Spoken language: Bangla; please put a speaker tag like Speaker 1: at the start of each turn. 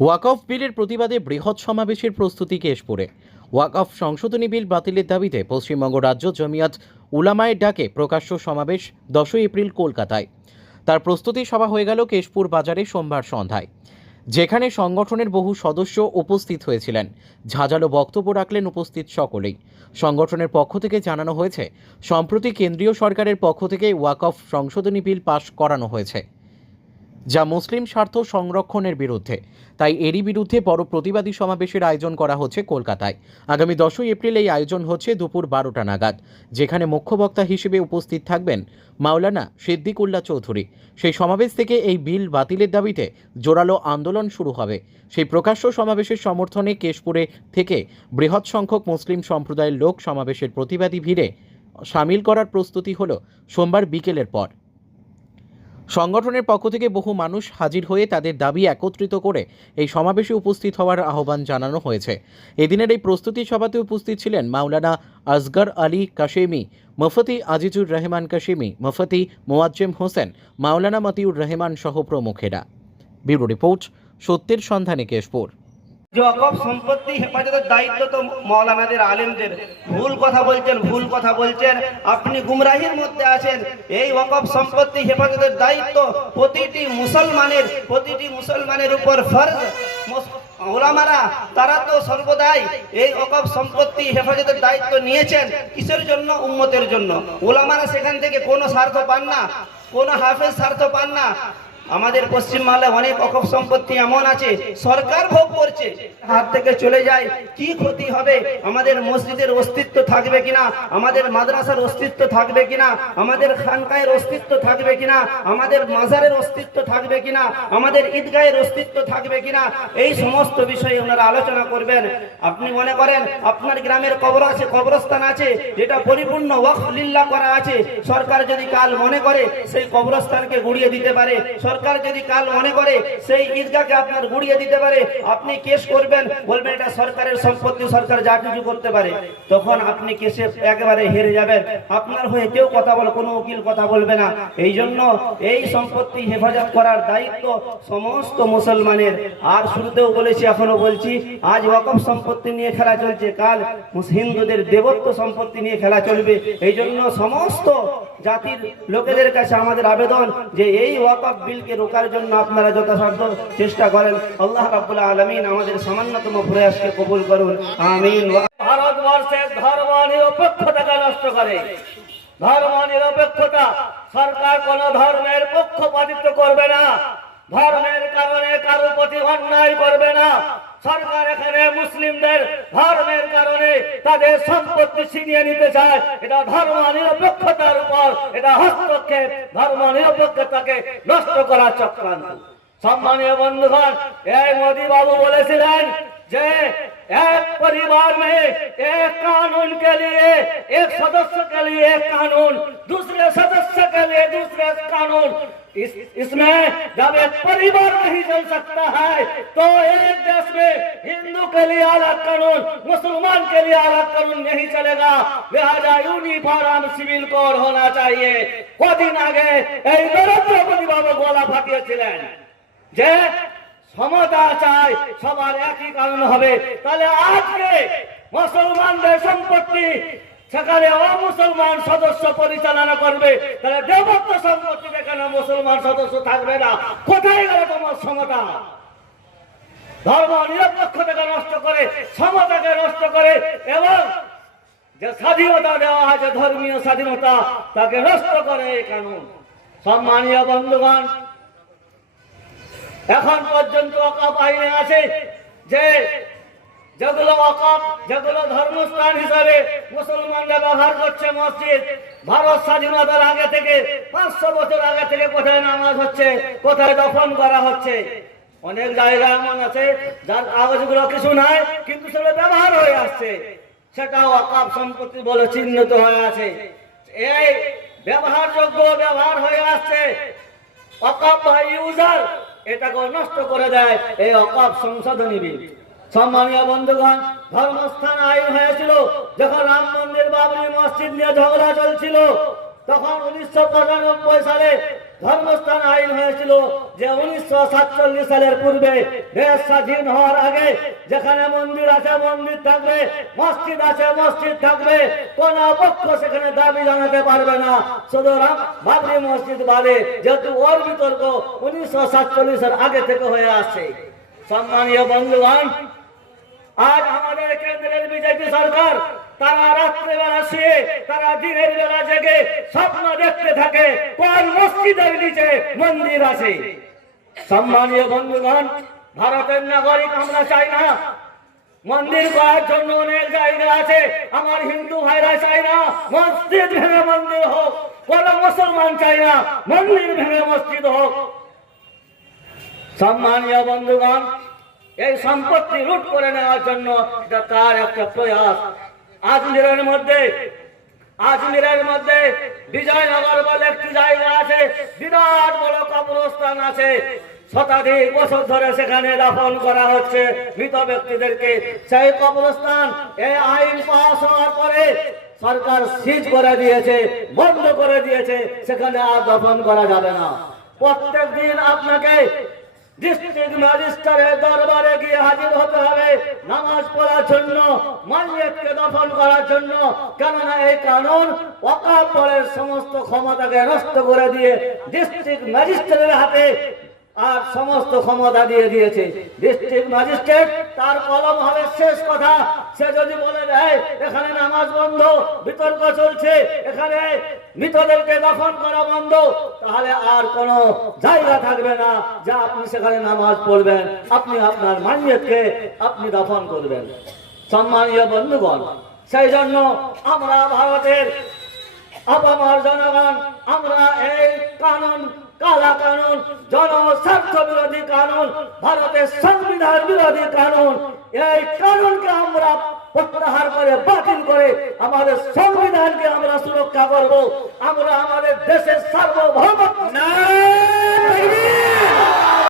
Speaker 1: ওয়াকফ বিলের প্রতিবাদে বৃহৎ সমাবেশের প্রস্তুতি কেশপুরে। ওয়াকফ সংশোধনী বিল বাতিলের দাবিতে পশ্চিমবঙ্গ রাজ্য জমিয়াত উলামায়ের ডাকে প্রকাশ্য সমাবেশ দশই এপ্রিল কলকাতায়। তার প্রস্তুতি সভা হয়ে গেল কেশপুর বাজারে সোমবার সন্ধ্যায়। যেখানে সংগঠনের বহু সদস্য উপস্থিত হয়েছিলেন। ঝাঁঝালো বক্তব্য রাখলেন উপস্থিত সকলেই। সংগঠনের পক্ষ থেকে জানানো হয়েছে, সম্প্রতি কেন্দ্রীয় সরকারের পক্ষ থেকে ওয়াকফ সংশোধনী বিল পাশ করানো হয়েছে। যা মুসলিম স্বার্থ সংরক্ষণের বিরুদ্ধে। তাই এরই বিরুদ্ধে বড় প্রতিবাদী সমাবেশের আয়োজন করা হচ্ছে কলকাতায়। আগামী দশই এপ্রিল এই আয়োজন হচ্ছে দুপুর বারোটা নাগাদ, যেখানে মুখ্য বক্তা হিসেবে উপস্থিত থাকবেন মাওলানা সিদ্দিকুল্লাহ চৌধুরী। সেই সমাবেশ থেকে এই বিল বাতিলের দাবিতে জোরালো আন্দোলন শুরু হবে। সেই প্রকাশ্য সমাবেশের সমর্থনে কেশপুরে থেকে বৃহৎ সংখ্যক মুসলিম সম্প্রদায়ের লোক সমাবেশের প্রতিবাদী ভিড়ে সামিল করার প্রস্তুতি হলো সোমবার বিকেলের পর। সংগঠনের পক্ষ থেকে বহু মানুষ হাজির হয়ে তাদের দাবি একত্রিত করে এই সমাবেশে উপস্থিত হওয়ার আহ্বান জানানো হয়েছে। এদিনের এই প্রস্তুতি সভাতে উপস্থিত ছিলেন মাওলানা আসগর আলী কাশেমি, মফতি আজিজুর রহমান কাশেমি, মফতি মোয়াজ্জেম হোসেন, মাওলানা মতিউর রহমান সহ প্রমুখেরা। ব্যুরো রিপোর্ট সত্যের সন্ধানে কেশপুর।
Speaker 2: যে অকপ সম্পত্তি হেফাজতের দায়িত্ব তো মৌলানাদের আলেমদের। ভুল কথা বলছেন, ভুল কথা বলছেন। আপনি গুমরাহির মধ্যে আছেন। এই ওয়াকফ সম্পত্তি হেফাজতের দায়িত্ব প্রতিটি মুসলমানের প্রতিটি মুসলমানের উপর ফরজ। ওলামারা তারা তো সর্বদাই এই অকপ সম্পত্তি হেফাজতের দায়িত্ব নিয়েছেন কিসের জন্য? উম্মতের জন্য। ওলামারা সেখান থেকে কোনো স্বার্থ পান না, কোনো হাফেজ স্বার্থ পান না। আমাদের পশ্চিমবাংলায় অনেক অকপ সম্পত্তি এমন আছে, সরকার ভোগ করছে, হাত থেকে চলে যায়, কি ক্ষতি হবে? আমাদের মসজিদের অস্তিত্ব থাকবে কিনা? আমাদের মাদ্রাসার অস্তিত্ব থাকবে কিনা? আমাদের খানকায়ের অস্তিত্ব থাকবে কিনা? আমাদের মাজারের অস্তিত্ব থাকবে কিনা? আমাদের ঈদগাহের অস্তিত্ব থাকবে কিনা? এই সমস্ত বিষয়ে ওনারা আলোচনা করবেন। আপনি মনে করেন, আপনার গ্রামের কবর আছে, কবরস্থান আছে, যেটা পরিপূর্ণ ওয়াকফ লিল্লাহ করা আছে। সরকার যদি কাল মনে করে, সেই কবরস্থানকে গুড়িয়ে দিতে পারে। সরকার যদি কাল মনে করে সেই ঈদগাহকে আপনার গুড়িয়ে দিতে পারে, আপনি কেস করবেন বলবেন এটা সরকারের সম্পত্তি, সরকার যা কিছু করতে পারে। তখন আপনি কেসে একেবারে হেরে যাবেন। আপনার হয়ে কেউ কথা বলে, কোনো উকিল কথা বলবে না। এই জন্য এই সম্পত্তি হেফাজত করার দায়িত্ব সমস্ত মুসলমানের। আর শুরুতেও বলেছি এখনও বলছি, আজ ওয়াকফ সম্পত্তি নিয়ে খেলা চলছে, কাল হিন্দুদের দেবত্ব সম্পত্তি নিয়ে খেলা চলবে। এই জন্য সমস্ত জাতির লোকেদের কাছে আমাদের আবেদন যে এই ওয়াকফ বিলকে রোকার জন্য আপনারা যথাসাধ্য চেষ্টা করেন। আল্লাহ রাবুল আলমিন আমাদের সামান্যতম প্রয়াসকে কবুল করুন। আমিন।
Speaker 3: ভারতবর্ষের ধর্ম নিরপেক্ষতাকে নষ্ট করে। ধর্ম নিরপেক্ষতা সরকার কোন ধর্মের পক্ষপাতিত্ব করবে না। ধর্মের কারণে কারো প্রতি অন্যায় করবে না সরকার এখানে মুসলিমদের ধর্মের কারণে তাদের সম্পত্তি ছিনিয়ে নিতে চায় এটা ধর্ম নিরপেক্ষতার উপর এটা হস্তক্ষেপ ধর্ম নিরপেক্ষতাকে নষ্ট করার চক্রান্ত সম্মানীয় বন্ধুগণ এই মোদী বাবু বলেছিলেন যে एक परिवार में एक कानून के लिए एक सदस्य के लिए एक कानून दूसरे सदस्य के लिए दूसरे कानून इस इसमें जब एक परिवार नहीं चल सकता है तो एक देश में हिंदू के लिए अलग कानून मुसलमान के लिए अलग कानून नहीं चलेगा लिहाजा यूनिफॉर्म सिविल कोड होना चाहिए কদিন আগে এই নরেন্দ্র মোদী বাবু গলা ফাটিয়েছিলেন যে সমতা চাই সবার একই কারণ হবে তাহলে আজকে মুসলমানদের সম্পত্তি সেখানে অমুসলমান সদস্য পরিচালনা করবে। তাহলে দেবত্ব সম্পত্তি যেখানে মুসলমান সদস্য থাকবে না, কোথায় গেল তোমার সমতা? ধর্ম নিরপেক্ষতাকে নষ্ট করে, সমতাকে নষ্ট করে, এবং যে স্বাধীনতা দেওয়া আছে ধর্মীয় স্বাধীনতা, তাকে নষ্ট করে এই কানুন। সম্মানীয় বন্ধুগণ, এখন পর্যন্ত অকাপ আইনে আছে যে যেগুলো অকাপ যেগুলো ধর্মস্থান হিসাবে মুসলমানরা ব্যবহার করছে মসজিদ, ভারত স্বাধীনতার আগে থেকে, পাঁচশো বছর আগে থেকে কোথায় নামাজ হচ্ছে, কোথায় দফন করা হচ্ছে? অনেক জায়গা এমন আছে, যার কাগজগুলো কিছু নাই, কিন্তু সেগুলো ব্যবহার হয়ে আসছে। সেটাও অকাপ সম্পত্তি বলে চিহ্নিত হয়ে আছে। এই ব্যবহারযোগ্য ব্যবহার হয়ে আসছে। অকাপ বা ইউজার এটাকে নষ্ট করে দেয়। এই অকাপ সংশোধনী বিল সম্মানীয় বন্ধুগণ, ধর্মস্থান আইন হয়েছিল, যখন রাম মন্দির বাবরি মসজিদ নিয়ে ঝগড়া চলছিল, তখন উনিশশো পঁচানব্বই সালে ধর্মস্থান আইন হয়েছিল, যে উনিশশো সাতচল্লিশ সালের পূর্বে দেশ স্বাধীন হওয়ার আগে যেখানে মন্দির আছে, মন্দির থাকবে, মসজিদ আছে, মসজিদ থাকবে, কোন পক্ষ সেখানে দাবি জানাতে পারবে না। রাম বাবরি মসজিদ বাদে যেহেতু ওর বিতর্ক উনিশশো সাতচল্লিশের আগে থেকে হয়ে আসছে। সম্মানীয় বন্ধুগণ আজ আমাদের কেন্দ্রের বিজেপি সরকার, তারা রাত্রেবেলা শুয়ে, তারা দিনের বেলা জেগে স্বপ্ন দেখতে থাকে, কোন মসজিদের নিচে মন্দির আছে। সম্মানীয় বন্ধুগণ, ভারতের নাগরিক আমরা চাই না। মন্দির করার জন্য অনেক জায়গা আছে, আমার হিন্দু ভাইরা চাই না। মসজিদ ভেঙে মন্দির হোক, কোন মুসলমান চাই না, মন্দির ভেঙে মসজিদ হোক। সম্মানীয় বন্ধুগণ এই সম্পত্তি লুট করে নেওয়ার জন্য এটা তার একটা প্রয়াস। আজমিরের মধ্যে আজমিরের মধ্যে বিজয়নগর বলে একটি জায়গা আছে, বিরাট বড় কবরস্থান আছে। শতাধিক বছর ধরে সেখানে দাফন করা হচ্ছে মৃত ব্যক্তিদেরকে। সেই কবরস্থান এই আইন পাস হওয়ার পরে সরকার সিজ করে দিয়েছে, বন্ধ করে দিয়েছে, সেখানে আর দফন করা যাবে না। প্রত্যেক দিন আপনাকে ডিস্ট্রিক্ট ম্যাজিস্ট্রেটের দরবারে গিয়ে হাজির হতে হবে। নামাজ পড়ার জন্য মাইয়াতকে দফন করার জন্য। কেননা এই কানুন ওয়াকাফ বোর্ডের সমস্ত ক্ষমতাকে নষ্ট করে দিয়ে ডিস্ট্রিক্ট ম্যাজিস্ট্রেটের হাতে আর সমস্ত ক্ষমতা দিয়ে দিয়েছে। ডিস্ট্রিক্ট ম্যাজিস্ট্রেট তার কলম হবে শেষ কথা। সে যদি বলে দেয়, এখানে নামাজ বন্ধ, বিতর্ক চলছে, এখানে মৃতদেরকে দফন করা বন্ধ, তাহলে আর কোনো জায়গা থাকবে না যা আপনি সেখানে নামাজ পড়বেন। আপনি আপনার মানিয়তকে আপনি দফন করবেন। সম্মানীয় বন্ধুগণ, সেই জন্য আমরা ভারতের আপামার জনগণ, আমরা এই কানুন কালা কানুন জনস্বার্থ বিরোধী কানুন, ভারতের সংবিধান বিরোধী কানুন, এই কানুনকে আমরা প্রত্যাহার করে, বাতিল করে আমাদের সংবিধানকে আমরা সুরক্ষা করব। আমরা আমাদের দেশের সার্বভৌম